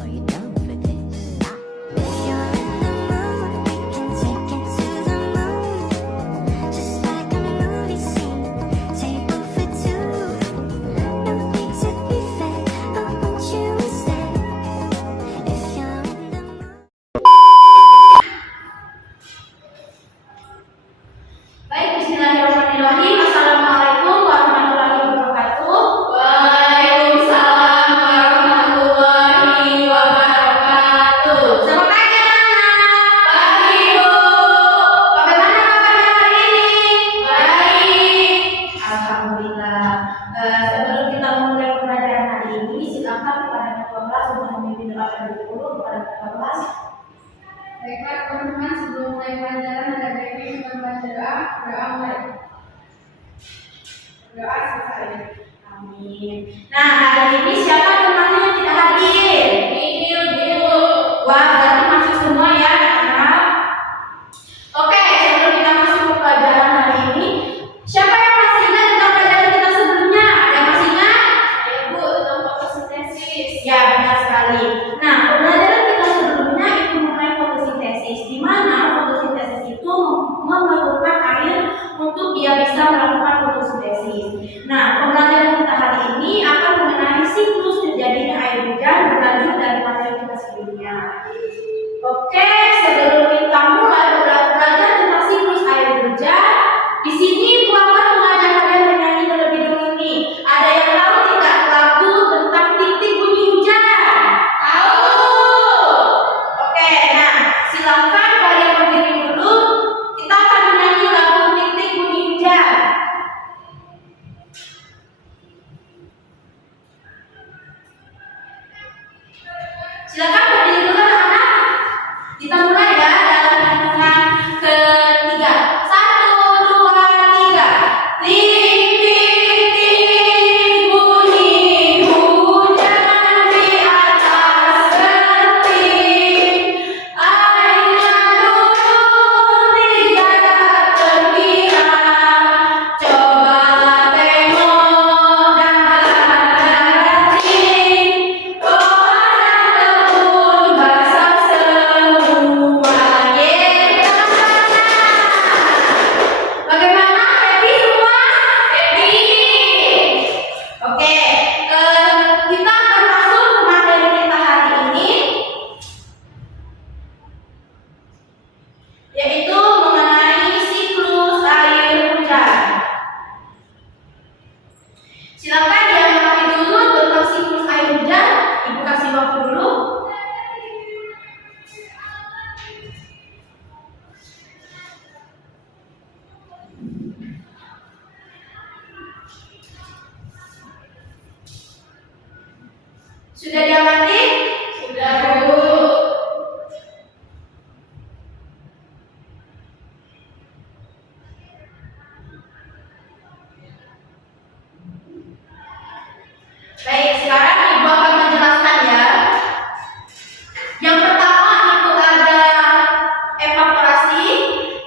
Are you down for this? If you're in the mood, we can take it to the moon. Just like a movie scene, table for two. No need to be fake, I want you to stay. If you're in the mood. Baik, bismillahirrahmanirrahim. Assalamualaikum warahmatullahi wabarakatuh. Waalaikumsalam warahmatullahi wabarakatuh. Selamat pagi anak-anak. Pagi Bu. Bagaimana kabarnya hari ini? Baik. Alhamdulillah. Sebelum kita memulai pembelajaran hari ini, silakan kepada ketua kelas untuk memimpin doa terlebih dahulu kepada ketua kelas. Baiklah teman-teman, sebelum mulai pelajaran ada baiknya kita membaca doa mulai. Doa selesai. Amin. Nah, hari ini siapa temannya yang tidak hadir? Ini Bu. Wah, berarti masuk semua ya, anak. Oke, sebelum kita masuk ke pelajaran hari ini, siapa yang masih ingat tentang pelajaran kita sebelumnya? Ada yang masih ingat? Ya Bu, tentang fotosintesis. Ya, benar sekali. Nah, pembelajaran kita sebelumnya itu mengenai fotosintesis, di mana fotosintesis itu memerlukan air untuk dia bisa melakukan fotosintesis. Nah, pembelajaran kita hari ini akan mengenai siklus terjadinya air hujan berlanjut dari materi kita sebelumnya. Oke, sebelum kita mulai belajar tentang siklus air hujan, di sini Bu akan mengajak kalian menyanyi terlebih dulu nih. Ada yang tahu tidak lagu tentang titik bunyi hujan? Tahu. Oke, nah silakan kalian berdiri dulu. Kita akan menyanyi lagu titik bunyi hujan. Silakan berdiri dulu anak-anak. Kita mulai ya dalam hitungan ketiga. 1, 2, 3. Tik tik tik bunyi hujan di atas peting. Airnya turun tidak terkira. Coba tengok dan perhati. Pohon dan kebun basah semua. Bagaimana? Happy semua? Happy. Oke, kita akan masuk ke materi kita hari ini, yaitu mengenai siklus air hujan. Silakan yang mengerti dulu tentang siklus air hujan. Ibu kasih waktu dulu. Sudah diamati? Sudah Bu. Baik, sekarang Ibu akan menjelaskan ya. Yang pertama itu ada evaporasi,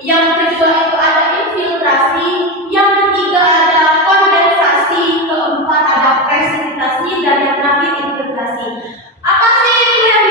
yang kedua itu ada infiltrasi, yang ketiga ada kondensasi, keempat ada presipitasi, dan yang terakhir infiltrasi. Apa sih itu yang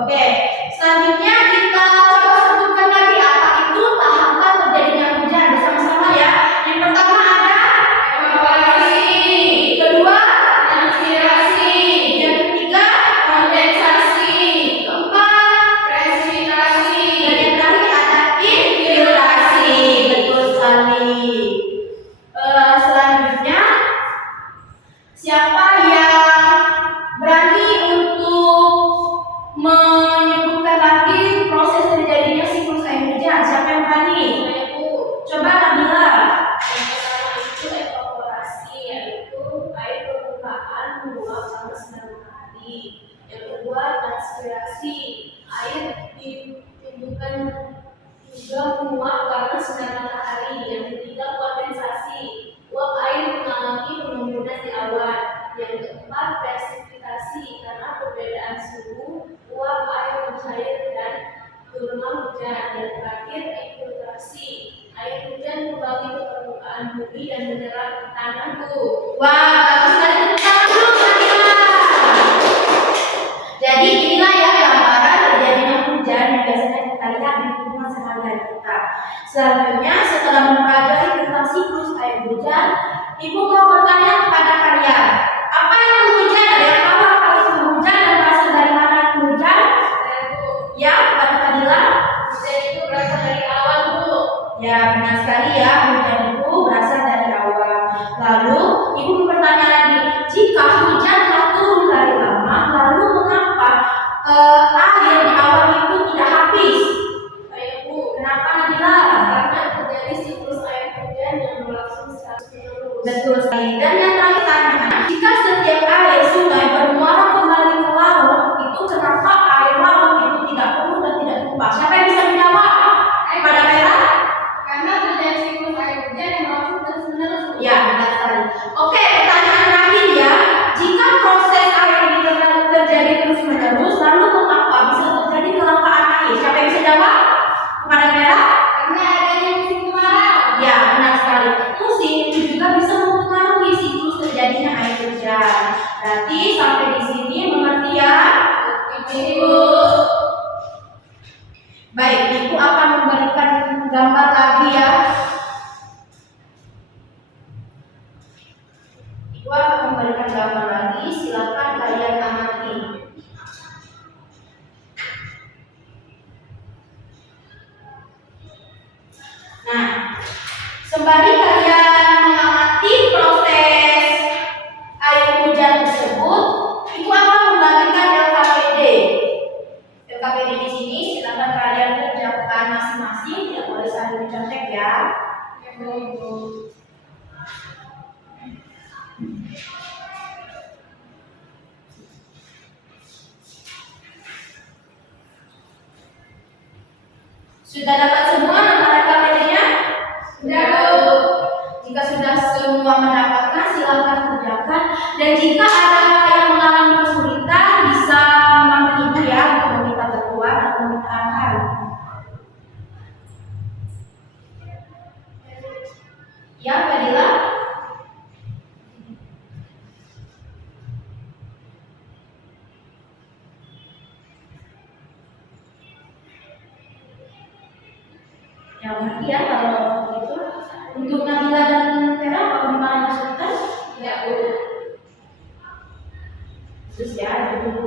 Oke, selanjutnya kita coba sebutkan lagi apa itu tahapan terjadinya hujan bersama-sama ya. Yang pertama ada Evaporasi. kedua, Transpirasi. yang ketiga, Kondensasi. keempat, Presipitasi. dan yang terakhir ada infiltrasi. Betul sekali. Selanjutnya, siapa yang berani untuk menyebutkan lagi proses terjadinya siklus air hujan? Siapa yang berani? Coba Nabila. Yang pertama itu evaporasi, yaitu air permukaan menguap karena sinar matahari. Yang kedua transpirasi, air ditimbulkan juga menguap karena sinar matahari. Yang ketiga kondensasi, uap air mengalami penimbunan di awan. Yang keempat presipitasi, karena perbedaan suhu uap air mencair dan turunlah hujan. Dan terakhir infiltrasi, air hujan kembali ke permukaan bumi dan menyerap tanah Bu. Wah, bagus sekali. Tepuk tangan dulu, Nabila. Jadi inilah ya gambaran terjadinya hujan yang biasanya kita lihat di lingkungan sehari-hari kita. Selanjutnya, setelah mempelajari tentang siklus air hujan, Ibu mau bertanya kepada kalian, apa itu hujan? Ada yang tahu apa itu hujan dan berasal dari mana itu hujan? Dan Bu, Ya, kepada Fadila. hujan itu berasal dari awan Bu. Ya, benar sekali ya, hujan itu berasal dari awan. Lalu, Ibu bertanya lagi, jika hujan telah turun dari lama, lalu mengapa air di awan itu tidak habis? Ayo Bu, Kenapa Nabila? karena terjadi siklus air hujan yang berlangsung secara terus. Betul sekali. Dan yang terakhir tanya, jika setiap air sungai bermuara kembali ke laut, itu kenapa air laut itu tidak penuh dan tidak tumpah? Siapa yang bisa menjawab? Pada merah? Karena terjadi siklus air hujan yang berlangsung terus-menerus. Ya, benar sekali. Oke, pertanyaan terakhir ya. Jika proses air ini terjadi terus-menerus, lalu mengapa bisa terjadi kelangkaan air? Siapa yang bisa jawab? Kepada merah? Karena adanya musim kemarau. Ya, benar sekali. Musim itu juga bisa mempengaruhi siklus terjadinya air hujan. Berarti sampai di sini mengerti ya? Ibu. Baik, Ibu akan memberikan gambar lagi ya. Ibu akan memberikan gambar lagi, silakan kalian amati. Nah, sembari kalian mengamati proses air hujan tersebut, Ibu akan membagikan LKPD. LKPD di sini silakan kalian kerjakan masing-masing, tidak boleh saling mencontek ya. Ya Bu. Sudah dapat semua nomor LKPD-nya? Sudah Bu. Jika sudah semua mendapatkan, silakan kerjakan. Dan jika ada yang mengalami kesulitan, bisa memanggil Ibu ya untuk meminta bantuan atau meminta arahan. Ya, Fadila. Ya, ngerti ya kalau itu. Untuk Nabila dan Vera, apa gimana kesulitan? Ya Bu. Terus ya, dulu.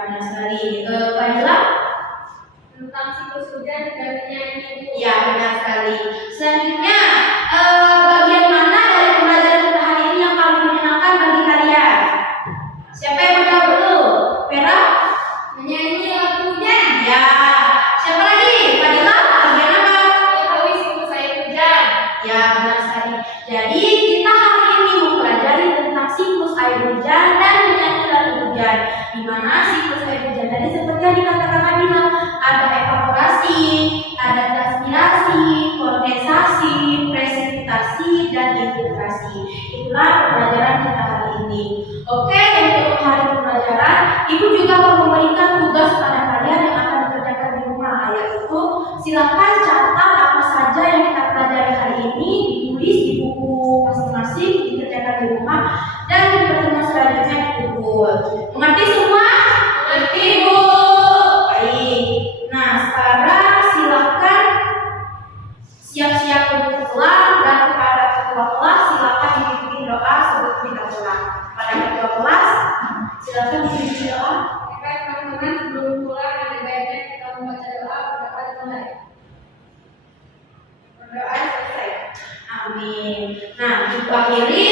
benar sekali. Fadila? Tentang siklus hujan dan menyanyi. Ya, benar sekali. Selanjutnya, bagian mana dari pembelajaran kita hari ini yang paling menyenangkan bagi kalian? Siapa yang mau jawab dulu? Vera? Menyanyi lagu hujan. Ya. Siapa lagi? Fadila? Bagian apa? Mengetahui siklus air hujan. Ya, benar sekali. Jadi, kita hari ini mempelajari tentang siklus air hujan dan menyanyi lagu hujan. Di mana siklus air hujan tadi seperti yang dikatakan Fadila, ada evaporasi, ada transpirasi, kondensasi, presipitasi, dan infiltrasi. Itulah pembelajaran kita hari ini. Oke, untuk hari pembelajaran, Ibu juga akan memberikan tugas pada kalian yang akan dikerjakan di rumah, yaitu silakan catat apa saja yang kita pelajari hari ini, ditulis di buku masing-masing, dikerjakan di rumah, dan di pertemuan selanjutnya dikumpul. Mengerti semua? Mengerti, Bu. Baik. Nah, sekarang silakan siap-siap untuk pulang, dan kepada ketua kelas silakan dipimpin doa sebelum kita pulang. Pada ketua kelas silakan dipimpin doa. Baik, teman-teman, sebelum pulang ada baiknya kita membaca doa berdoa mulai. Berdoa selesai. Amin. Nah, Ibu akhiri